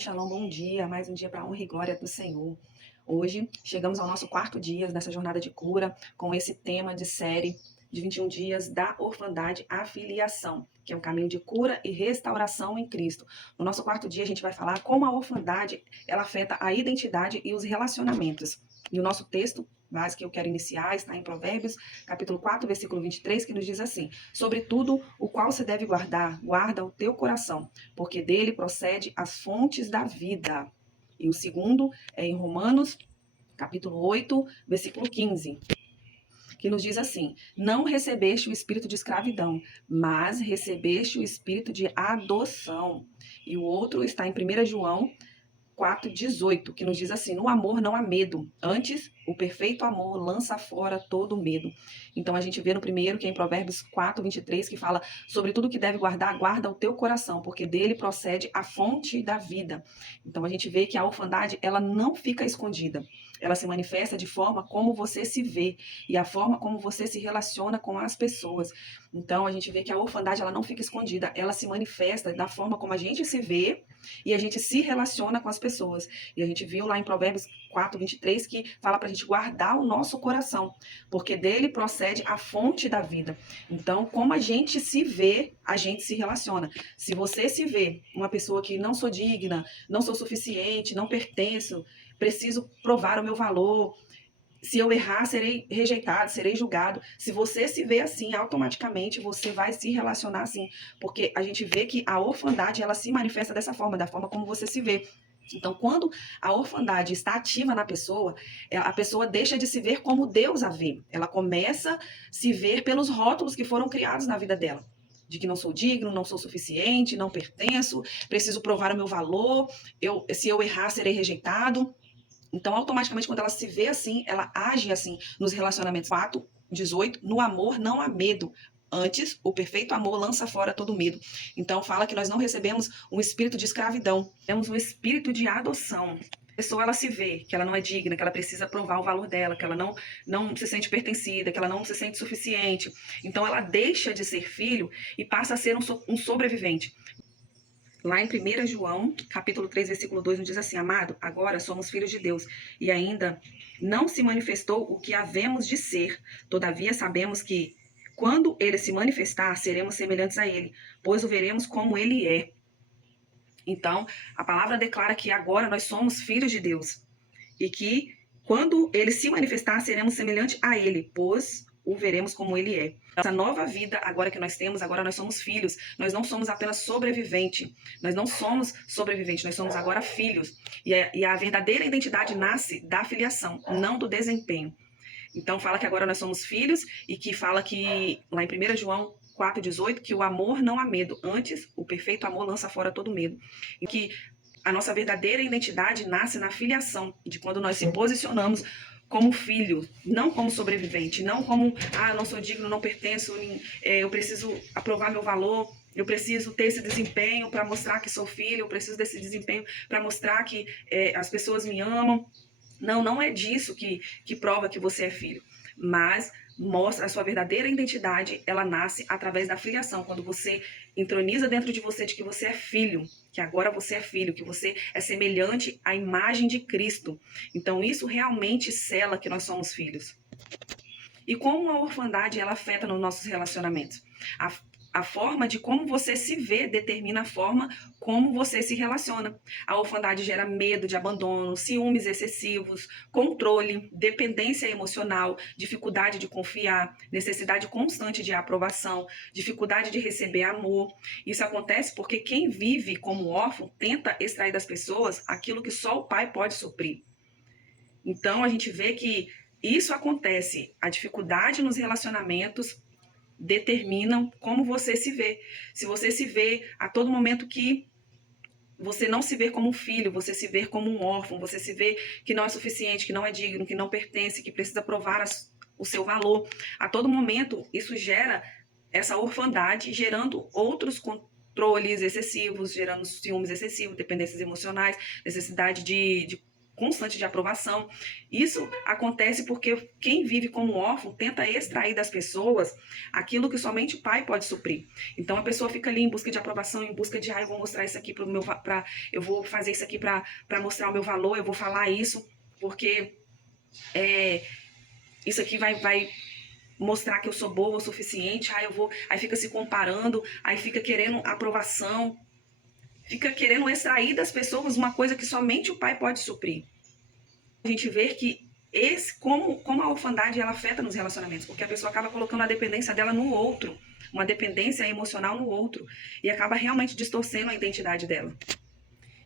Shalom, bom dia, mais um dia para a honra e glória do Senhor. Hoje chegamos ao nosso quarto dia dessa jornada de cura com esse tema de série de 21 dias da orfandade à filiação, que é um caminho de cura e restauração em Cristo. No nosso quarto dia a gente vai falar como a orfandade ela afeta a identidade e os relacionamentos. E o nosso texto base que eu quero iniciar está em Provérbios, capítulo 4, versículo 23, que nos diz assim: Sobretudo o qual se deve guardar, guarda o teu coração, porque dele procede as fontes da vida. E o segundo é em Romanos, capítulo 8, versículo 15, que nos diz assim: Não recebeste o espírito de escravidão, mas recebeste o espírito de adoção. E o outro está em 1 João 4,18, que nos diz assim: no amor não há medo, antes o perfeito amor lança fora todo medo. Então a gente vê no primeiro, que é em Provérbios 4,23, que fala sobre tudo que deve guardar, guarda o teu coração, porque dele procede a fonte da vida. Então a gente vê que a orfandade, ela não fica escondida. Ela se manifesta de forma como você se vê e a forma como você se relaciona com as pessoas. Então a gente vê que a orfandade, ela não fica escondida, ela se manifesta da forma como a gente se vê e a gente se relaciona com as pessoas. E a gente viu lá em Provérbios 4, 23, que fala para a gente guardar o nosso coração, porque dele procede a fonte da vida. Então, como a gente se vê, a gente se relaciona. Se você se vê uma pessoa que não sou digna, não sou suficiente, não pertenço, preciso provar o meu valor, se eu errar, serei rejeitado, serei julgado. Se você se vê assim, automaticamente você vai se relacionar assim, porque a gente vê que a orfandade, ela se manifesta dessa forma, da forma como você se vê. Então, quando a orfandade está ativa na pessoa, a pessoa deixa de se ver como Deus a vê. Ela começa a se ver pelos rótulos que foram criados na vida dela. De que não sou digno, não sou suficiente, não pertenço, preciso provar o meu valor, se eu errar, serei rejeitado. Então, automaticamente, quando ela se vê assim, ela age assim nos relacionamentos. 4, 18, no amor não há medo. Antes, o perfeito amor lança fora todo medo. Então, fala que nós não recebemos um espírito de escravidão, temos um espírito de adoção. A pessoa, ela se vê que ela não é digna, que ela precisa provar o valor dela, que ela não se sente pertencida, que ela não se sente suficiente. Então, ela deixa de ser filho e passa a ser um sobrevivente. Lá em 1 João, capítulo 3, versículo 2, nos diz assim: Amado, agora somos filhos de Deus, e ainda não se manifestou o que havemos de ser. Todavia sabemos que, quando ele se manifestar, seremos semelhantes a ele, pois o veremos como ele é. Então, a palavra declara que agora nós somos filhos de Deus, e que, quando ele se manifestar, seremos semelhantes a ele, pois o veremos como ele é. Essa nova vida agora que nós temos, agora nós somos filhos. Nós não somos apenas sobrevivente. Nós não somos sobreviventes, nós somos agora filhos. E a verdadeira identidade nasce da filiação, não do desempenho. Então fala que agora nós somos filhos e que fala que, lá em 1 João 4,18, que o amor não há medo. Antes, o perfeito amor lança fora todo medo. E que a nossa verdadeira identidade nasce na filiação, de quando nós se posicionamos como filho, não como sobrevivente, não como, não sou digno, não pertenço, eu preciso aprovar meu valor, eu preciso ter esse desempenho para mostrar que sou filho, eu preciso desse desempenho para mostrar que as pessoas me amam. Não, não é disso que prova que você é filho, mas mostra a sua verdadeira identidade, ela nasce através da filiação, quando você entroniza dentro de você de que você é filho, que agora você é filho, que você é semelhante à imagem de Cristo. Então isso realmente sela que nós somos filhos. E como a orfandade ela afeta nos nossos relacionamentos? A forma de como você se vê determina a forma como você se relaciona. A orfandade gera medo de abandono, ciúmes excessivos, controle, dependência emocional, dificuldade de confiar, necessidade constante de aprovação, dificuldade de receber amor. Isso acontece porque quem vive como órfão tenta extrair das pessoas aquilo que só o pai pode suprir. Então a gente vê que isso acontece, a dificuldade nos relacionamentos determinam como você se vê. Se você se vê a todo momento que você não se vê como um filho, você se vê como um órfão, você se vê que não é suficiente, que não é digno, que não pertence, que precisa provar o seu valor. A todo momento, isso gera essa orfandade, gerando outros controles excessivos, gerando ciúmes excessivos, dependências emocionais, necessidade de constante de aprovação. Isso acontece porque quem vive como órfão tenta extrair das pessoas aquilo que somente o pai pode suprir. Então a pessoa fica ali em busca de aprovação, em busca de, eu vou mostrar isso aqui eu vou fazer isso aqui para mostrar o meu valor, eu vou falar isso porque isso aqui vai mostrar que eu sou boa o suficiente, aí fica se comparando, aí fica querendo aprovação, fica querendo extrair das pessoas uma coisa que somente o pai pode suprir. A gente vê que como a orfandade ela afeta nos relacionamentos, porque a pessoa acaba colocando a dependência dela no outro, uma dependência emocional no outro, e acaba realmente distorcendo a identidade dela.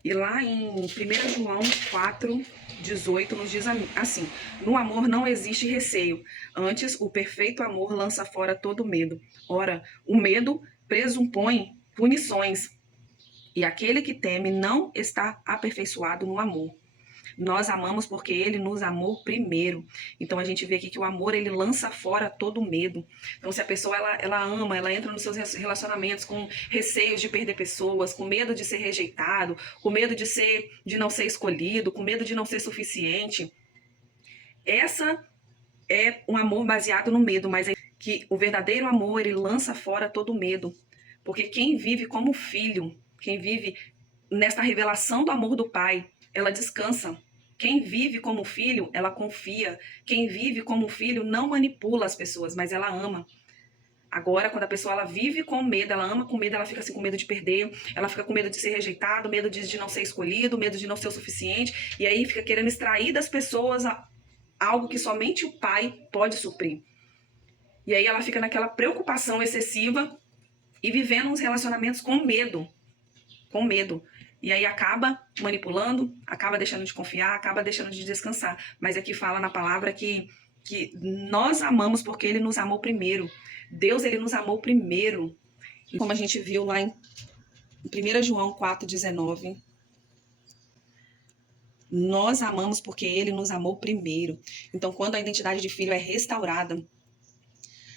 E lá em 1 João 4:18 nos diz assim: no amor não existe receio, antes o perfeito amor lança fora todo medo. Ora, o medo pressupõe punições, e aquele que teme não está aperfeiçoado no amor. Nós amamos porque ele nos amou primeiro. Então a gente vê aqui que o amor ele lança fora todo medo. Então se a pessoa ela ama, ela entra nos seus relacionamentos com receios de perder pessoas, com medo de ser rejeitado, com medo de não ser escolhido, com medo de não ser suficiente. Essa é um amor baseado no medo, mas é que o verdadeiro amor ele lança fora todo medo. Porque quem vive como filho, quem vive nesta revelação do amor do Pai, ela descansa. Quem vive como filho, ela confia. Quem vive como filho não manipula as pessoas, mas ela ama. Agora, quando a pessoa ela vive com medo, ela ama com medo, ela fica assim com medo de perder, ela fica com medo de ser rejeitado, medo de não ser escolhido, medo de não ser o suficiente, e aí fica querendo extrair das pessoas algo que somente o pai pode suprir. E aí ela fica naquela preocupação excessiva e vivendo uns relacionamentos com medo. Com medo. E aí acaba manipulando, acaba deixando de confiar, acaba deixando de descansar. Mas aqui fala na palavra que nós amamos porque ele nos amou primeiro. Deus, ele nos amou primeiro. E como a gente viu lá em 1 João 4:19, nós amamos porque ele nos amou primeiro. Então, quando a identidade de filho é restaurada,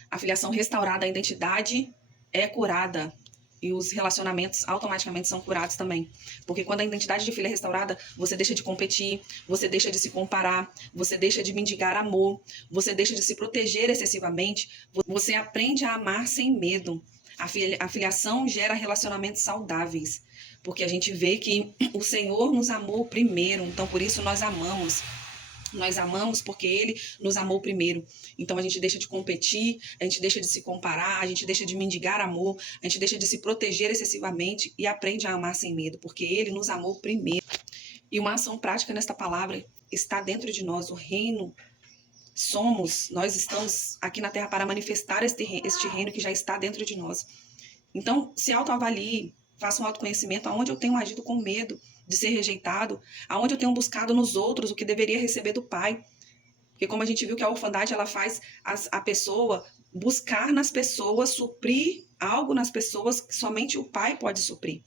a filiação restaurada, a identidade é curada. E os relacionamentos automaticamente são curados também. Porque quando a identidade de filho é restaurada, você deixa de competir, você deixa de se comparar, você deixa de mendigar amor, você deixa de se proteger excessivamente, você aprende a amar sem medo. A filiação gera relacionamentos saudáveis. Porque a gente vê que o Senhor nos amou primeiro, então por isso nós amamos. Nós amamos porque ele nos amou primeiro. Então a gente deixa de competir, a gente deixa de se comparar, a gente deixa de mendigar amor, a gente deixa de se proteger excessivamente e aprende a amar sem medo, porque ele nos amou primeiro. E uma ação prática nesta palavra está dentro de nós. O reino nós estamos aqui na terra para manifestar este reino que já está dentro de nós. Então se autoavalie, faça um autoconhecimento, aonde eu tenho agido com medo de ser rejeitado, aonde eu tenho buscado nos outros o que deveria receber do pai. Porque como a gente viu que a orfandade ela faz a pessoa buscar nas pessoas, suprir algo nas pessoas que somente o pai pode suprir.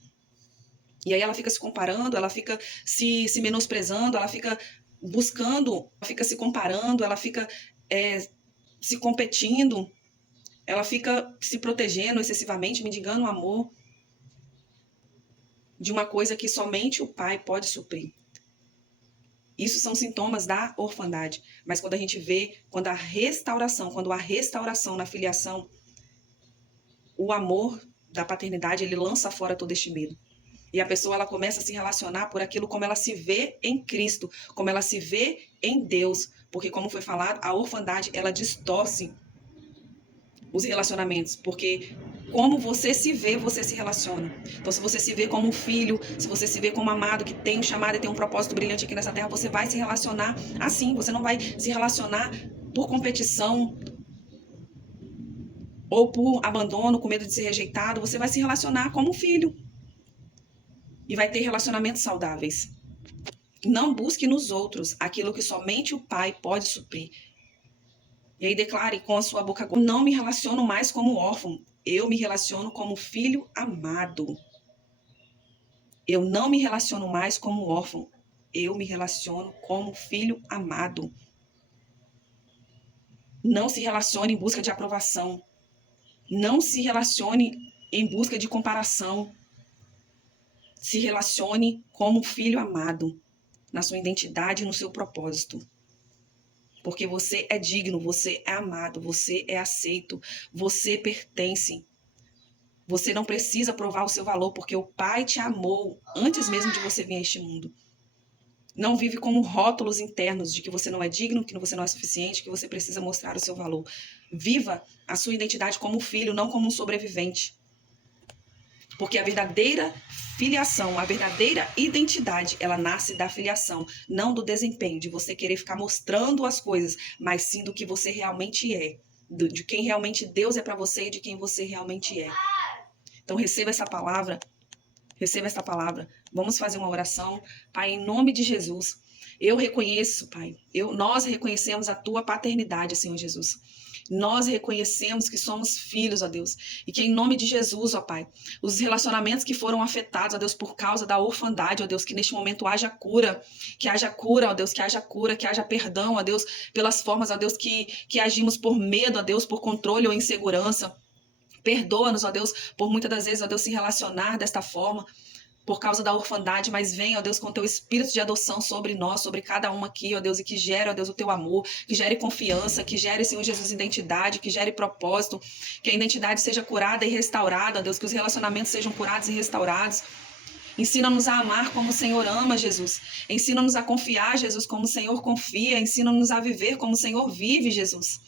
E aí ela fica se comparando, ela fica se menosprezando, ela fica buscando, ela fica se comparando, ela fica se competindo, ela fica se protegendo excessivamente, mendigando o amor de uma coisa que somente o pai pode suprir. Isso são sintomas da orfandade. Mas quando a gente vê, quando há restauração na filiação, o amor da paternidade, ele lança fora todo este medo. E a pessoa, ela começa a se relacionar por aquilo como ela se vê em Cristo, como ela se vê em Deus. Porque, como foi falado, a orfandade, ela distorce os relacionamentos, porque como você se vê, você se relaciona. Então, se você se vê como um filho, se você se vê como amado, que tem um chamado e tem um propósito brilhante aqui nessa terra, você vai se relacionar assim. Você não vai se relacionar por competição ou por abandono, com medo de ser rejeitado. Você vai se relacionar como um filho e vai ter relacionamentos saudáveis. Não busque nos outros aquilo que somente o pai pode suprir. E aí declare com a sua boca: não me relaciono mais como órfão, eu me relaciono como filho amado. Eu não me relaciono mais como órfão, eu me relaciono como filho amado. Não se relacione em busca de aprovação. Não se relacione em busca de comparação. Se relacione como filho amado. na sua identidade e no seu propósito. Porque você é digno, você é amado, você é aceito, você pertence. Você não precisa provar o seu valor, porque o Pai te amou antes mesmo de você vir a este mundo. Não vive como rótulos internos de que você não é digno, que você não é suficiente, que você precisa mostrar o seu valor. Viva a sua identidade como filho, não como um sobrevivente. Porque a verdadeira filiação, a verdadeira identidade, ela nasce da filiação, não do desempenho, de você querer ficar mostrando as coisas, mas sim do que você realmente é, de quem realmente Deus é para você e de quem você realmente é. Então receba essa palavra, receba essa palavra. Vamos fazer uma oração. Pai, em nome de Jesus, eu reconheço, Pai, nós reconhecemos a tua paternidade, Senhor Jesus. Nós reconhecemos que somos filhos, ó Deus, e que em nome de Jesus, ó Pai, os relacionamentos que foram afetados, ó Deus, por causa da orfandade, ó Deus, que neste momento haja cura, ó Deus, que haja cura, que haja perdão, ó Deus, pelas formas, ó Deus, que agimos por medo, ó Deus, por controle ou insegurança. Perdoa-nos, ó Deus, por muitas das vezes, ó Deus, se relacionar desta forma, por causa da orfandade, mas vem, ó Deus, com o teu espírito de adoção sobre nós, sobre cada uma aqui, ó Deus, e que gere, ó Deus, o teu amor, que gere confiança, que gere, Senhor Jesus, identidade, que gere propósito, que a identidade seja curada e restaurada, ó Deus, que os relacionamentos sejam curados e restaurados. Ensina-nos a amar como o Senhor ama, Jesus. Ensina-nos a confiar, Jesus, como o Senhor confia. Ensina-nos a viver como o Senhor vive, Jesus.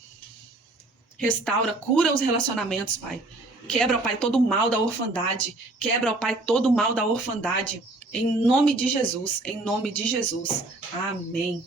Restaura, cura os relacionamentos, Pai. Quebra, ó Pai, todo o mal da orfandade. Quebra, ó Pai, todo o mal da orfandade. Em nome de Jesus. Em nome de Jesus. Amém.